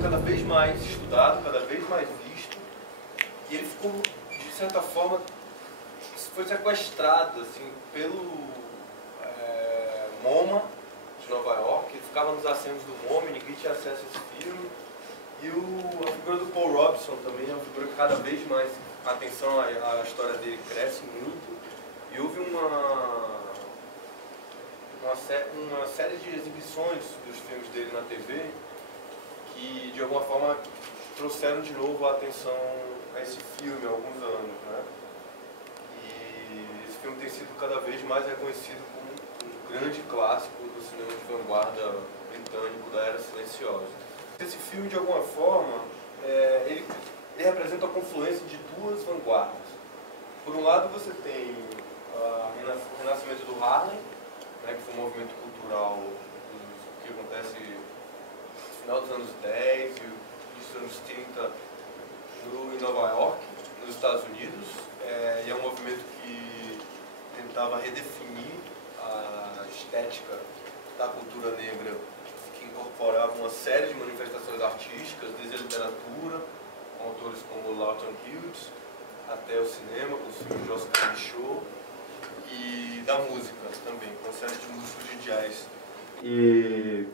sendo cada vez mais estudado, cada vez mais visto, e ele ficou, de certa forma, foi sequestrado assim, pelo MoMA de Nova York. Ele ficava nos assentos do MoMA, ninguém tinha acesso a esse filme. E a figura do Paul Robeson também é uma figura que cada vez mais a atenção à história dele cresce muito. E houve uma série de exibições dos filmes dele na TV que, de alguma forma, trouxeram de novo a atenção a esse filme há alguns anos, né? E esse filme tem sido cada vez mais reconhecido como um grande clássico do cinema de vanguarda britânico da Era Silenciosa. Esse filme, de alguma forma, ele representa a confluência de duas vanguardas. Por um lado, você tem o renascimento do Harlem, né, que foi um movimento cultural que acontece no final dos anos 10 e início dos anos 30 em Nova York, nos Estados Unidos. E é um movimento que tentava redefinir a estética da cultura negra, que incorporava uma série de manifestações artísticas, desde a literatura, com autores como Lawton Hughes, até o cinema, com os filmes de Oscar Micheaux, e da música também, com uma série de músicos de jazz. E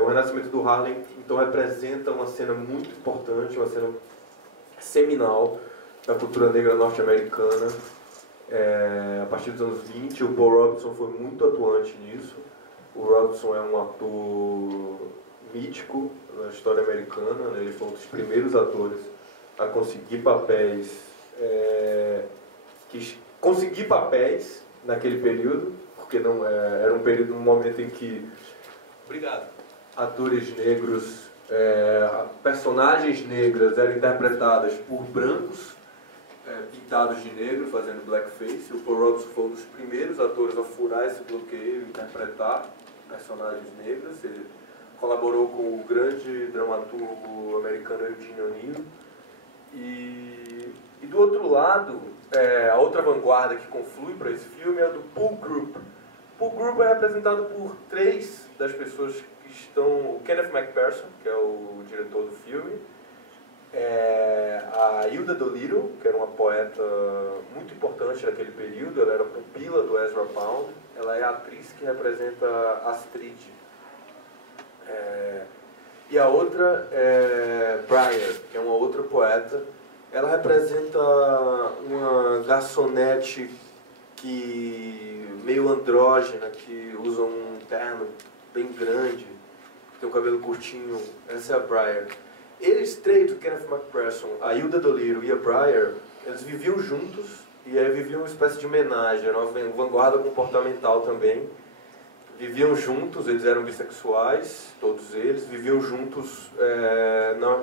o renascimento do Harlem, então, representa uma cena muito importante, uma cena seminal da cultura negra norte-americana. A partir dos anos 20, o Paul Robeson foi muito atuante nisso. O Robeson é um ator mítico na história americana, né? Ele foi um dos primeiros atores a conseguir papéis naquele período, porque não era um período, um momento em que atores negros, personagens negras eram interpretadas por brancos pintados de negro, fazendo blackface. O Paul Robeson foi um dos primeiros atores a furar esse bloqueio e interpretar personagens negras. Ele colaborou com o grande dramaturgo americano Eugene O'Neill. E do outro lado, a outra vanguarda que conflui para esse filme é a do Pool Group. O Pool Group é representado por três das pessoas que estão... O Kenneth MacPherson, que é o diretor do filme, a Hilda Dolittle, que era uma poeta muito importante naquele período, ela era pupila do Ezra Pound. Ela é a atriz que representa Astrid. E a outra é Briar, que é uma outra poeta. Ela representa uma garçonete meio andrógena, que usa um terno bem grande, tem um cabelo curtinho. Essa é a Briar. Eles três, o Kenneth MacPherson, a Hilda Dolittle e a Briar, eles viviam juntos e viviam uma espécie de homenagem, uma vanguarda comportamental também. Viviam juntos, eles eram bissexuais, todos eles, viviam juntos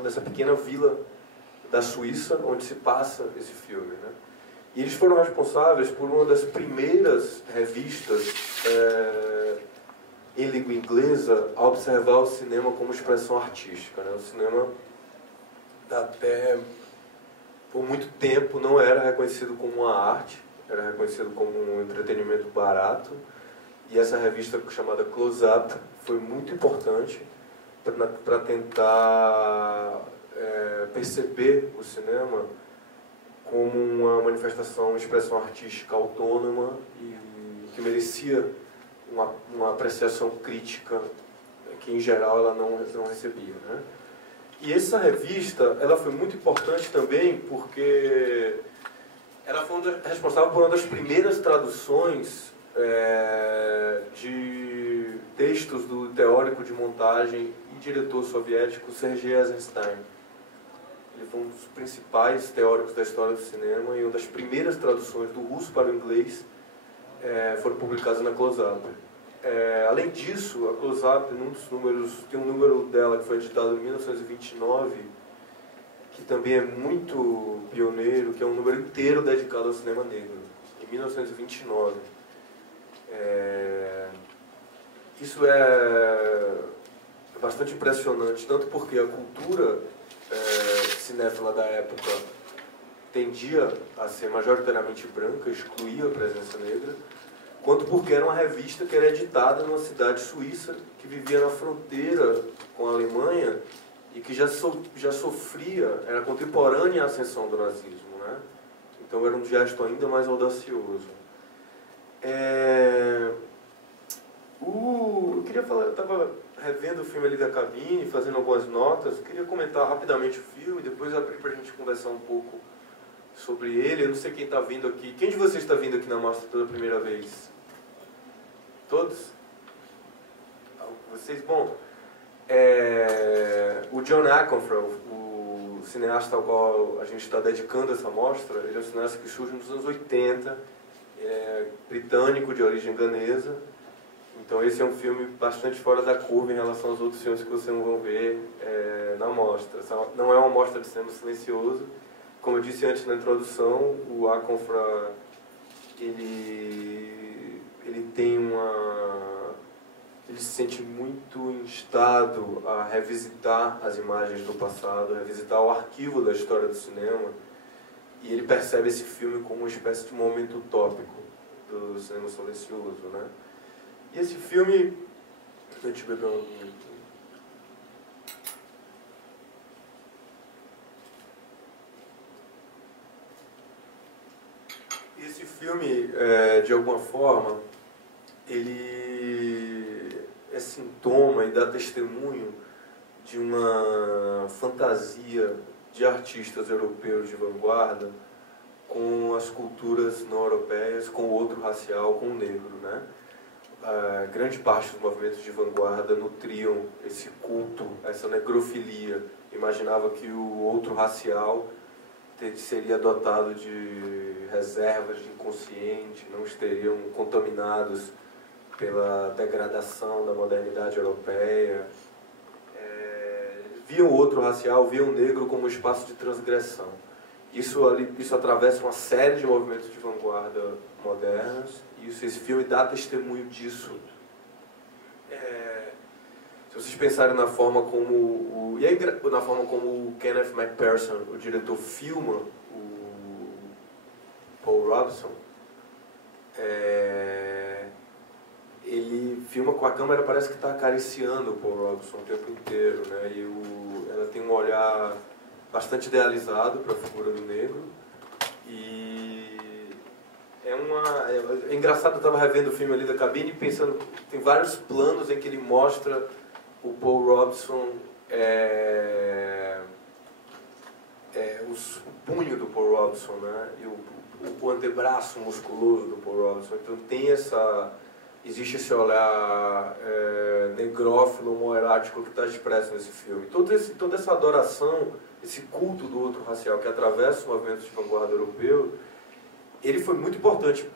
nessa pequena vila da Suíça, onde se passa esse filme, né? E eles foram responsáveis por uma das primeiras revistas em língua inglesa a observar o cinema como expressão artística, né? O cinema, até por muito tempo, não era reconhecido como uma arte, era reconhecido como um entretenimento barato. E essa revista chamada Close Up foi muito importante para tentar perceber o cinema como uma manifestação, uma expressão artística autônoma e que merecia uma apreciação crítica que, em geral, ela não recebia, né? E essa revista, ela foi muito importante também porque ela foi responsável por uma das primeiras traduções de textos do teórico de montagem e diretor soviético Sergei Eisenstein. Ele foi um dos principais teóricos da história do cinema e uma das primeiras traduções do russo para o inglês foram publicadas na Close Up. Além disso, a Close Up, num dos números, tem um número dela que foi editado em 1929, que também é muito pioneiro, que é um número inteiro dedicado ao cinema negro, em 1929. Isso é bastante impressionante, tanto porque a cultura cinéfila da época tendia a ser majoritariamente branca, excluía a presença negra, quanto porque era uma revista que era editada numa cidade suíça que vivia na fronteira com a Alemanha e que já sofria, era contemporânea à ascensão do nazismo, né? Então era um gesto ainda mais audacioso. Eu queria falar, eu estava revendo o filme ali da cabine, fazendo algumas notas, queria comentar rapidamente o filme, depois abrir para a gente conversar um pouco sobre ele. Eu não sei quem está vindo aqui. Quem de vocês está vindo aqui na mostra pela primeira vez? Todos? Vocês? Bom, o John Aconfrey, o cineasta ao qual a gente está dedicando essa mostra, ele é um cineasta que surge nos anos 80, britânico, de origem ganesa. Então esse é um filme bastante fora da curva em relação aos outros filmes que vocês não vão ver na mostra. Não é uma mostra de cinema silencioso. Como eu disse antes na introdução, o Aconfrey, ele se sente muito instado a revisitar as imagens do passado, a revisitar o arquivo da história do cinema, e ele percebe esse filme como uma espécie de momento utópico do cinema silencioso, né? E esse filme... Deixa eu beber uma aguinha aqui. Esse filme, de alguma forma, ele é sintoma e dá testemunho de uma fantasia de artistas europeus de vanguarda com as culturas não europeias, com o outro racial, com o negro, né? Grande parte dos movimentos de vanguarda nutriam esse culto, essa negrofilia. Imaginava que o outro racial seria dotado de reservas de inconsciente, não estariam contaminados pela degradação da modernidade europeia. Viam o outro racial, viam o negro como um espaço de transgressão. Isso atravessa uma série de movimentos de vanguarda modernos. Esse filme dá testemunho disso. Se vocês pensarem na forma como o Kenneth MacPherson, o diretor, filma o Paul Robeson, ele filma com a câmera, parece que está acariciando o Paul Robeson o tempo inteiro, né? Ela tem um olhar bastante idealizado para a figura do negro. E é engraçado, eu estava revendo o filme ali da cabine pensando, tem vários planos em que ele mostra o Paul Robeson, o punho do Paul Robeson, né? E o antebraço musculoso do Paul Robeson. Então existe esse olhar negrófilo, homoerático que está expresso nesse filme. Toda essa adoração, esse culto do outro racial que atravessa os movimentos de vanguarda europeu, ele foi muito importante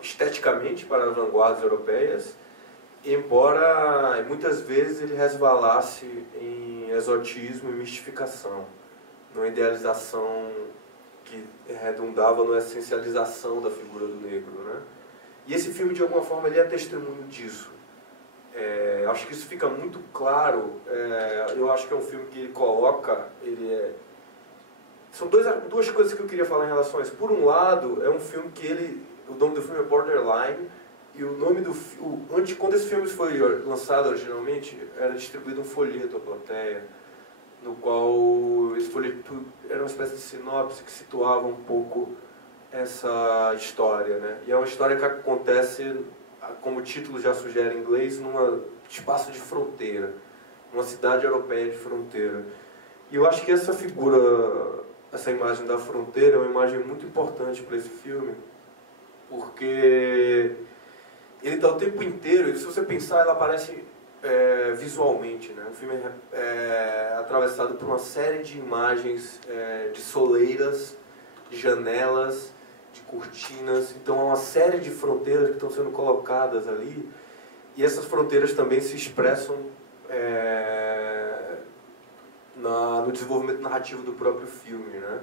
esteticamente para as vanguardas europeias, embora muitas vezes ele resvalasse em exotismo e mistificação, numa idealização que redundava na essencialização da figura do negro, né? E esse filme, de alguma forma, ele é testemunho disso. Acho que isso fica muito claro. Eu acho que é um filme que ele coloca... São duas coisas que eu queria falar em relação a isso. Por um lado, é um filme que o nome do filme é Borderline, e o nome do quando esse filme foi lançado originalmente, era distribuído um folheto à plateia, no qual esse folheto era uma espécie de sinopse que situava um pouco essa história, né? E é uma história que acontece, como o título já sugere em inglês, num espaço de fronteira, numa cidade europeia de fronteira. E eu acho que essa imagem da fronteira é uma imagem muito importante para esse filme, porque ele está o tempo inteiro, e se você pensar, ela aparece visualmente, né? O filme é atravessado por uma série de imagens de soleiras, de janelas, de cortinas. Então há uma série de fronteiras que estão sendo colocadas ali, e essas fronteiras também se expressam no desenvolvimento narrativo do próprio filme, né?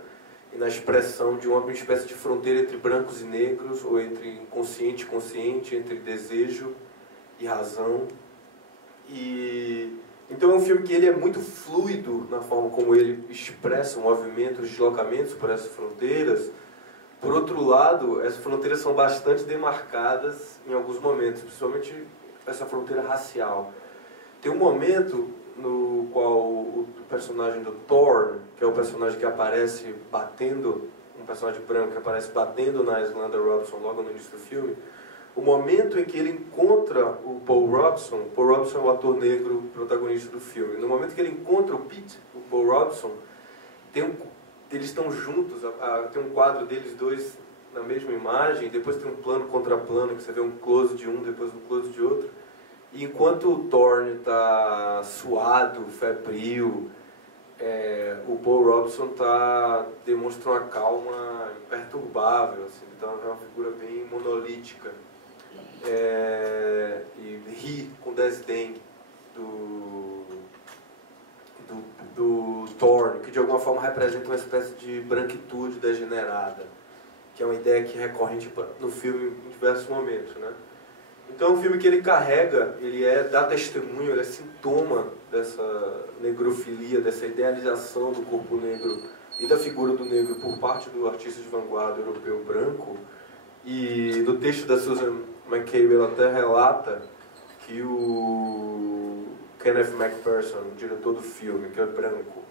E na expressão de uma espécie de fronteira entre brancos e negros, ou entre inconsciente e consciente, entre desejo e razão. Então é um filme que ele é muito fluido na forma como ele expressa o movimento, os deslocamentos por essas fronteiras. Por outro lado, essas fronteiras são bastante demarcadas em alguns momentos, principalmente essa fronteira racial. Tem um momento no qual personagem do Thorne, que é o personagem que aparece batendo, um personagem branco que aparece batendo na Islanda Robson logo no início do filme, o momento em que ele encontra o Paul Robson é o ator negro protagonista do filme, no momento que ele encontra o Pete, o Paul Robson, eles estão juntos, tem um quadro deles dois na mesma imagem, depois tem um plano contra plano, que você vê um close de um, depois um close de outro, e enquanto o Thorne está suado, febril, o Paul Robson demonstra uma calma imperturbável, assim, então é uma figura bem monolítica. E ri com desdém do Thorne, que de alguma forma representa uma espécie de branquitude degenerada, que é uma ideia que é recorrente no filme em diversos momentos, né? Então é um filme que ele carrega, dá testemunho, ele é sintoma dessa negrofilia, dessa idealização do corpo negro e da figura do negro por parte do artista de vanguarda europeu branco. E do texto da Susan McCabe, ela até relata que o Kenneth MacPherson, o diretor do filme, que é branco,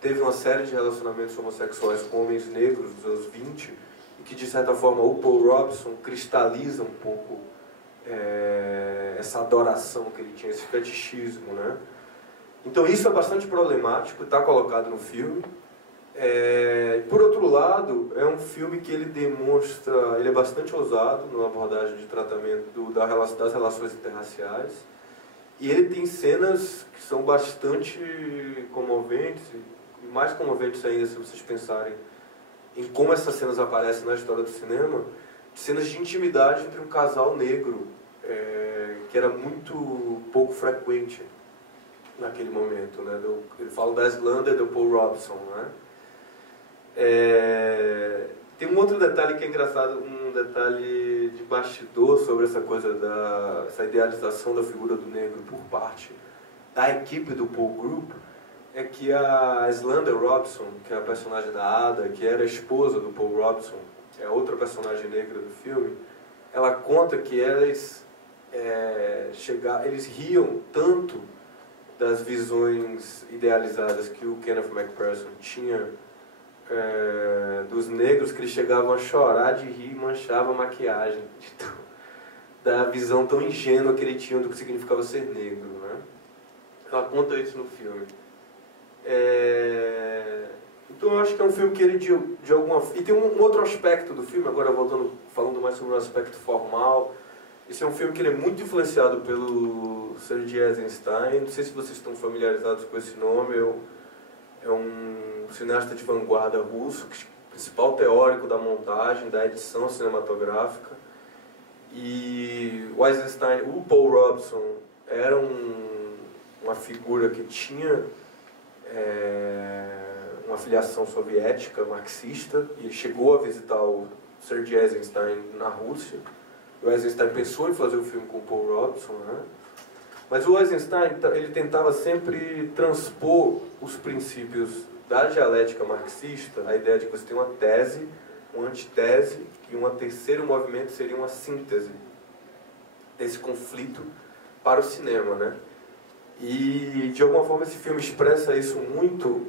teve uma série de relacionamentos homossexuais com homens negros dos anos 20 e que, de certa forma, o Paul Robson cristaliza um pouco essa adoração que ele tinha, esse fetichismo, né? Então isso é bastante problemático, está colocado no filme. Por outro lado, é um filme que ele demonstra, ele é bastante ousado na abordagem de tratamento das relações interraciais, e ele tem cenas que são bastante comoventes, e mais comoventes ainda se vocês pensarem em como essas cenas aparecem na história do cinema, cenas de intimidade entre um casal negro, que era muito pouco frequente naquele momento, né? Ele fala da Islanda e do Paul Robson, né? Tem um outro detalhe que é engraçado, um detalhe de bastidor sobre essa coisa essa idealização da figura do negro por parte da equipe do Paul Group, é que a Islanda Robson, que é a personagem da Ada, que era a esposa do Paul Robson, é outra personagem negra do filme, ela conta que eles riam tanto das visões idealizadas que o Kenneth MacPherson tinha dos negros, que eles chegavam a chorar de rir e manchavam a maquiagem da visão tão ingênua que ele tinha do que significava ser negro, né? Ela conta isso no filme. Então eu acho que é um filme que ele de alguma... E tem um outro aspecto do filme, agora falando mais sobre um aspecto formal. Esse é um filme que ele é muito influenciado pelo Sergei Eisenstein. Não sei se vocês estão familiarizados com esse nome. É um cineasta de vanguarda russo, principal teórico da montagem, da edição cinematográfica. E o Eisenstein, o Paul Robson, era uma figura que tinha uma filiação soviética, marxista, e chegou a visitar o Sergei Eisenstein na Rússia. O Eisenstein pensou em fazer o filme com o Paul Robson, né? Mas o Eisenstein, ele tentava sempre transpor os princípios da dialética marxista, a ideia de que você tem uma tese, uma antitese e um terceiro movimento seria uma síntese desse conflito para o cinema, né? E, de alguma forma, esse filme expressa isso muito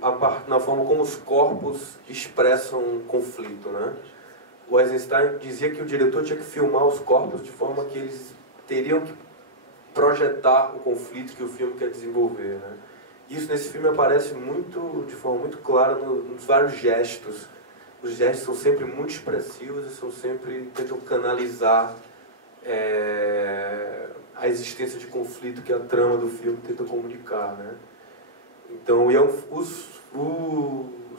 na forma como os corpos expressam conflito, né? O Eisenstein dizia que o diretor tinha que filmar os corpos de forma que eles teriam que projetar o conflito que o filme quer desenvolver, né? Isso nesse filme aparece de forma muito clara nos vários gestos. Os gestos são sempre muito expressivos e tentam canalizar a existência de conflito que a trama do filme tenta comunicar, né? Então, os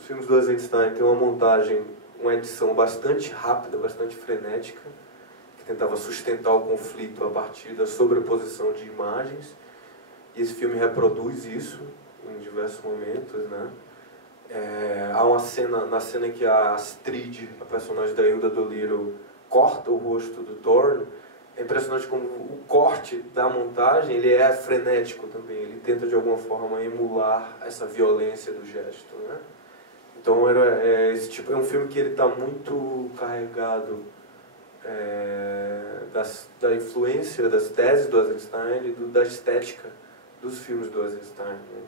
filmes do Eisenstein têm uma montagem, uma edição bastante rápida, bastante frenética, que tentava sustentar o conflito a partir da sobreposição de imagens. E esse filme reproduz isso em diversos momentos, né? Há uma cena, na cena em que a Astrid, a personagem da Hilda Dolittle, corta o rosto do Thorne. É impressionante como o corte da montagem ele é frenético também. Ele tenta de alguma forma emular essa violência do gesto, né? Então é um filme que ele está muito carregado da influência das teses do Eisenstein e da estética dos filmes do Eisenstein, né?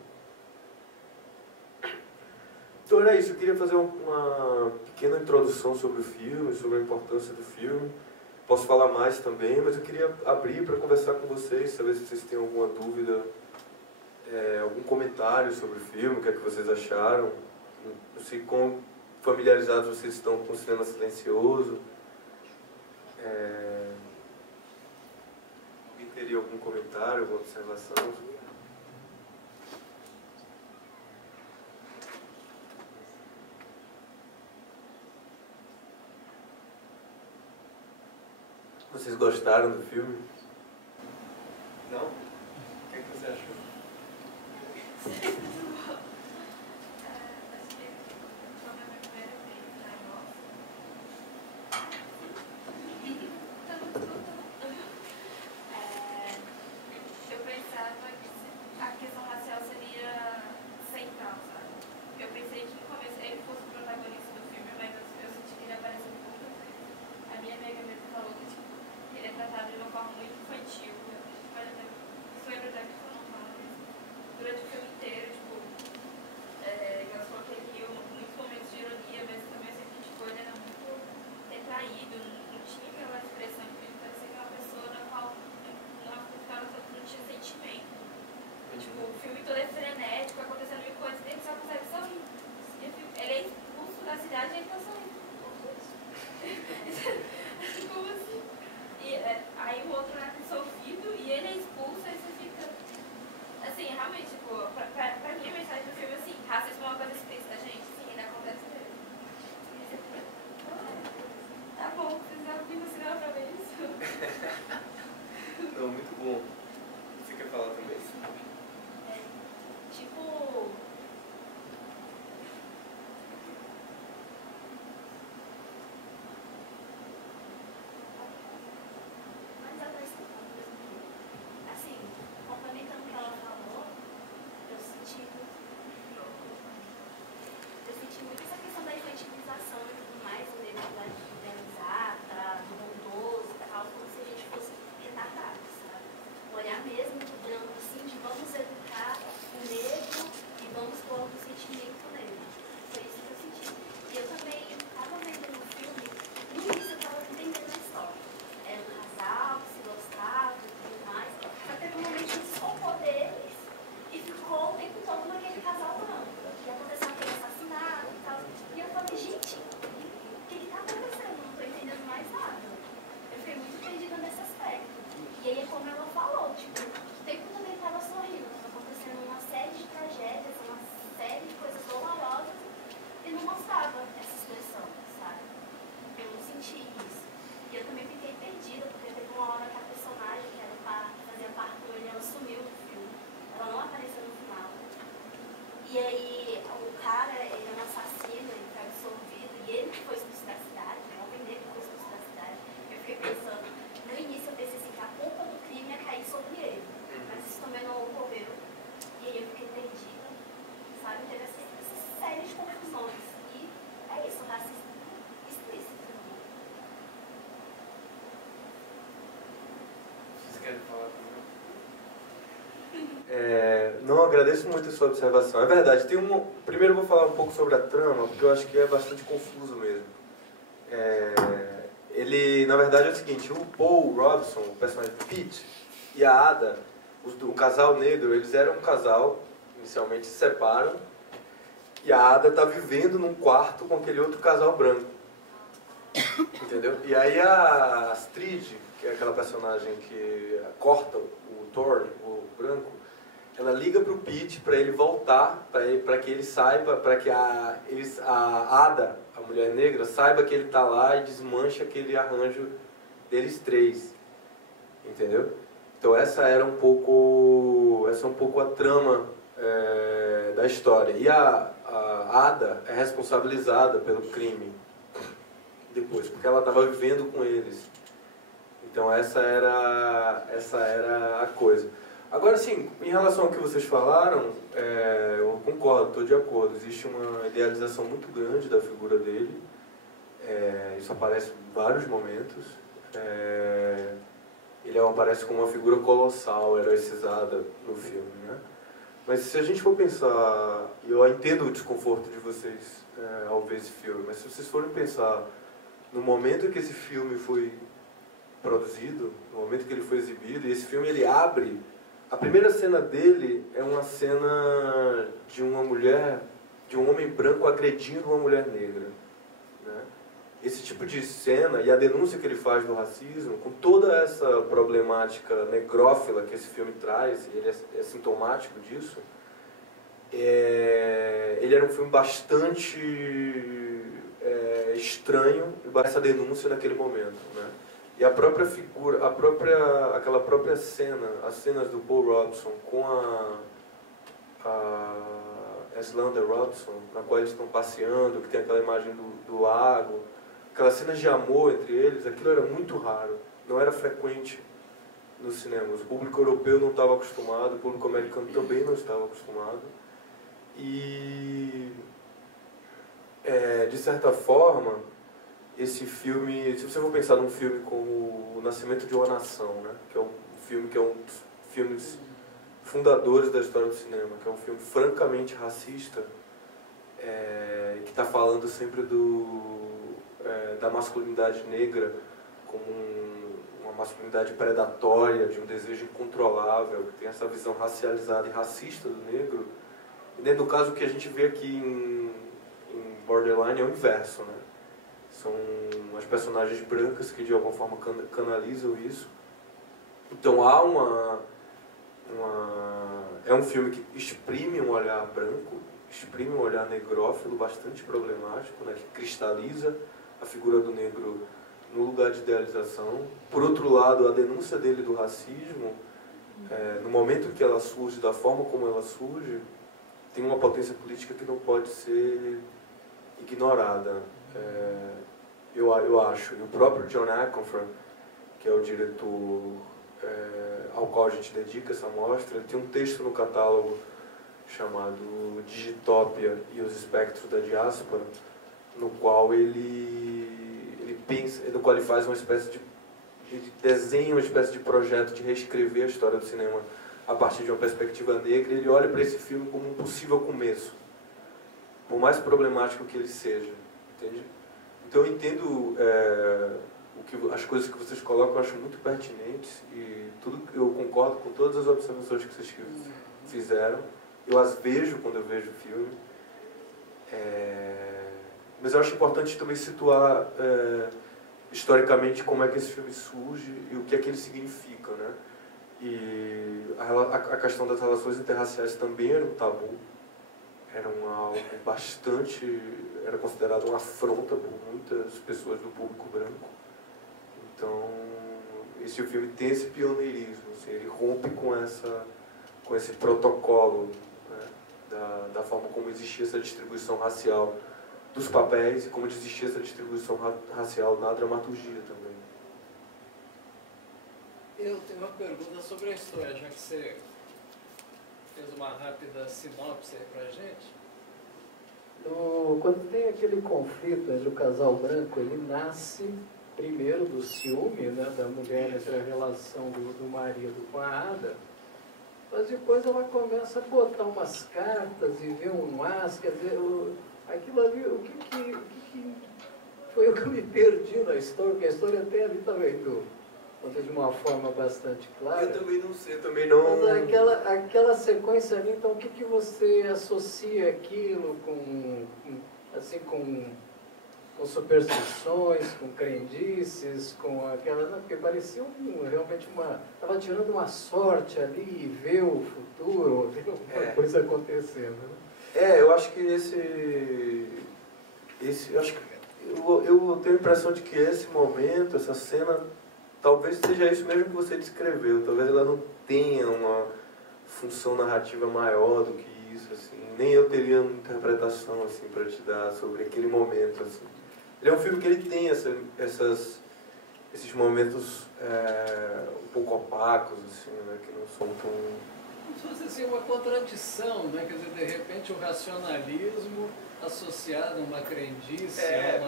Então era isso, eu queria fazer uma pequena introdução sobre o filme, sobre a importância do filme. Posso falar mais também, mas eu queria abrir para conversar com vocês, saber se vocês têm alguma dúvida, algum comentário sobre o filme, o que é que vocês acharam. Não sei quão familiarizados vocês estão com o cinema silencioso. Alguém teria algum comentário, alguma observação? Vocês gostaram do filme? Não? O que é que você achou? Eu pensava que a questão racial seria central, sabe? Eu pensei que no começo ele fosse o protagonista do filme, mas eu senti que ele apareceu poucas vezes. A minha amiga mesmo falou que tipo, ele é tratado de uma forma muito infantil. Isso lembra até que falou mesmo. Durante o filme inteiro, tipo, eu só que ele riu, muitos momentos de ironia, mas também eu senti que tipo, ele era muito retraído, não tinha aquela expressão que ele parecia aquela pessoa na qual não tinha sentimento. Tipo, o filme todo é frenético, acontecendo mil coisas, ele só consegue sorrir. Ele é expulso da cidade e ele tá sorrindo. Como assim? E, aí o outro é sofrido e ele é expulso, aí você fica. Assim, realmente, tipo, pra mim a mensagem do filme é assim: racismo é uma coisa explícita, gente. Sim, ele acontece mesmo. Tá bom, vocês vão vir no cinema pra ver isso? Não, muito bom. Você quer falar também? Tipo. Assim, complementando o que ela falou, eu senti muito essa questão da infantilização e tudo mais, o medo da idealizada, do bondoso e tal, como se a gente fosse retardado, sabe? Olhar mesmo do branco assim, de vamos educar o negro e vamos pôr o sentimento nele. Foi isso que eu senti. E eu também estava vendo no filme, no início eu estava entendendo a história. Era um casal que se gostava e tudo mais, só teve um momento que desfocou deles e ficou o tempo todo naquele casal branco. E aconteceu aquele assassinato e tal. E eu falei, gente, o que está acontecendo? Não estou entendendo mais nada. Eu fiquei muito perdida nesse aspecto. E aí é como ela falou, tipo, o tempo todo ele estava sorrindo, estava acontecendo uma série de tragédias, uma série de coisas dolorosas, e não mostrava essa expressão, sabe? Eu não senti isso. E eu também fiquei perdida, porque teve uma hora que a personagem, que fazia parte do ele, ela sumiu no filme. Ela não apareceu no final. E aí, o cara, ele é um assassino, ele foi absorvido, e ele que foi expulso da cidade, o homem negro que foi expulso da cidade. Eu fiquei pensando, no início eu pensei assim, que a culpa do crime ia cair sobre ele, mas isso também não ocorreu. E aí eu fiquei perdida, sabe? Teve essa série de confusões. E é isso, racismo explícito. Vocês querem falar também? Não, agradeço muito a sua observação. É verdade, primeiro eu vou falar um pouco sobre a trama, porque eu acho que é bastante confuso mesmo. Ele, na verdade, é o seguinte, o Paul Robson, o personagem do Pete, e a Ada, o casal negro, eles eram um casal, inicialmente se separam, e a Ada está vivendo num quarto com aquele outro casal branco. Entendeu? E aí a Astrid, que é aquela personagem que corta o Thor, o branco, ela liga pro Pete para ele voltar, para que ele saiba, para que a Ada, a mulher negra, saiba que ele tá lá e desmancha aquele arranjo deles três. Entendeu? Então essa é um pouco a trama da história. E a Ada é responsabilizada pelo crime depois, porque ela estava vivendo com eles. Então essa era a coisa. Agora sim, em relação ao que vocês falaram, eu concordo, estou de acordo. Existe uma idealização muito grande da figura dele. Isso aparece em vários momentos. Ele aparece como uma figura colossal, heroicizada no filme, né? Mas se a gente for pensar, eu entendo o desconforto de vocês ao ver esse filme, mas se vocês forem pensar no momento em que esse filme foi produzido, no momento que ele foi exibido, e esse filme ele abre, a primeira cena dele é uma cena de uma mulher, de um homem branco agredindo uma mulher negra, né? Esse tipo de cena e a denúncia que ele faz do racismo, com toda essa problemática negrófila que esse filme traz, ele é sintomático disso, ele era um filme bastante estranho, essa denúncia naquele momento, né? E a própria figura, aquela própria cena, as cenas do Paul Robson com a Slanda Robson, na qual eles estão passeando, que tem aquela imagem do lago, aquelas cenas de amor entre eles, aquilo era muito raro, não era frequente nos cinemas. O público europeu não estava acostumado, o público americano também não estava acostumado. E, de certa forma, esse filme, se você for pensar num filme como O Nascimento de uma Nação, né, que é um filme que é um dos filmes fundadores da história do cinema, que é um filme francamente racista, que está falando sempre da masculinidade negra como uma masculinidade predatória, de um desejo incontrolável, que tem essa visão racializada e racista do negro. E dentro do caso, o que a gente vê aqui em Borderline é o inverso, né? São as personagens brancas que de alguma forma canalizam isso. Então há é um filme que exprime um olhar branco, exprime um olhar negrófilo bastante problemático, né, que cristaliza a figura do negro no lugar de idealização. Por outro lado, a denúncia dele do racismo, no momento que ela surge, da forma como ela surge, tem uma potência política que não pode ser ignorada. Eu acho. E o próprio John Aconfer, que é o diretor ao qual a gente dedica essa mostra, ele tem um texto no catálogo chamado Digitópia e os Espectros da Diáspora, no qual ele pensa, no qual ele faz uma espécie de desenha uma espécie de projeto de reescrever a história do cinema a partir de uma perspectiva negra, e ele olha para esse filme como um possível começo, por mais problemático que ele seja, entende? Então eu entendo as coisas que vocês colocam, eu acho muito pertinentes, e eu concordo com todas as observações que vocês fizeram. Eu as vejo quando eu vejo o filme, mas eu acho importante também situar historicamente como é que esse filme surge e o que é que ele significa, né? E a questão das relações interraciais também era um tabu, era algo bastante, era considerado uma afronta por muitas pessoas do público branco. Então, esse filme tem esse pioneirismo, assim, ele rompe com esse protocolo, né, da forma como existia essa distribuição racial dos papéis e como existia essa distribuição racial na dramaturgia também. Eu tenho uma pergunta sobre a história, já que você fez uma rápida sinopse aí pra gente. Quando tem aquele conflito entre o casal branco, ele nasce primeiro do ciúme, né, da mulher entre a relação do marido com a Ada, mas depois ela começa a botar umas cartas e ver um as, quer dizer, aquilo ali, o que foi o que eu me perdi na história, porque a história até ali está vendo de uma forma bastante clara. Eu também não sei, eu também não... Mas aquela sequência ali, então o que você associa aquilo com superstições, com crendices, com aquela... Não, porque parecia realmente estava tirando uma sorte ali e ver o futuro, ver alguma coisa acontecendo, né? Eu acho que eu tenho a impressão de que esse momento, essa cena, talvez seja isso mesmo que você descreveu. Talvez ela não tenha uma função narrativa maior do que isso, assim. Nem eu teria uma interpretação assim para te dar sobre aquele momento, assim. Ele é um filme que ele tem esses momentos um pouco opacos, assim, né, que não são tão... Como se fosse assim, uma contradição, né? Quer dizer, de repente o racionalismo associado a uma crendice,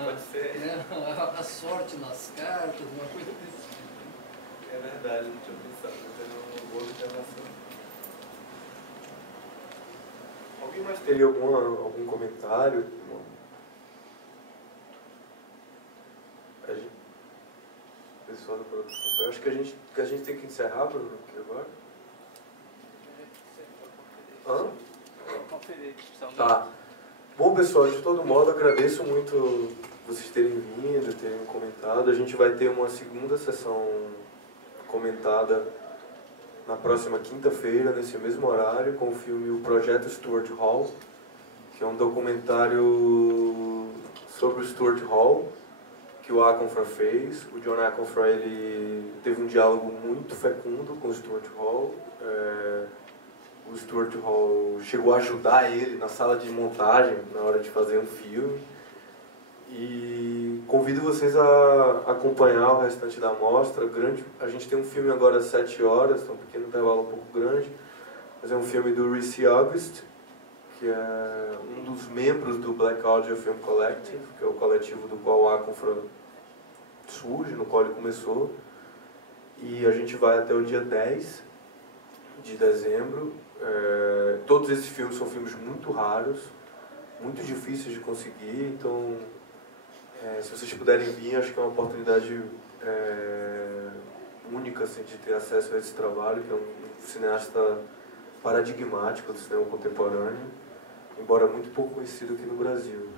pode ser. Né, a sorte nas cartas, uma coisa desse tipo. É verdade, não tinha pensado, mas é uma boa observação. Alguém mais teria algum comentário? Pessoal da produção, eu acho que a gente tem que encerrar, Bruno, aqui agora. Hã? Tá. Bom, pessoal, de todo modo, agradeço muito vocês terem vindo, terem comentado. A gente vai ter uma segunda sessão comentada na próxima quinta-feira, nesse mesmo horário, com o filme O Projeto Stuart Hall, que é um documentário sobre o Stuart Hall, que o Aconfra fez. O John Aconfra, ele teve um diálogo muito fecundo com o Stuart Hall. O Stuart Hall chegou a ajudar ele na sala de montagem, na hora de fazer um filme. E convido vocês a acompanhar o restante da mostra. A gente tem um filme agora às 7 horas, então um pequeno intervalo um pouco grande, mas é um filme do Rhys August, que é um dos membros do Black Audio Film Collective, que é o coletivo do qual o Aconfra surge, no qual ele começou. E a gente vai até o dia 10 de dezembro. Todos esses filmes são filmes muito raros, muito difíceis de conseguir, então se vocês puderem vir, acho que é uma oportunidade única assim, de ter acesso a esse trabalho, que é um cineasta paradigmático do cinema contemporâneo, embora muito pouco conhecido aqui no Brasil.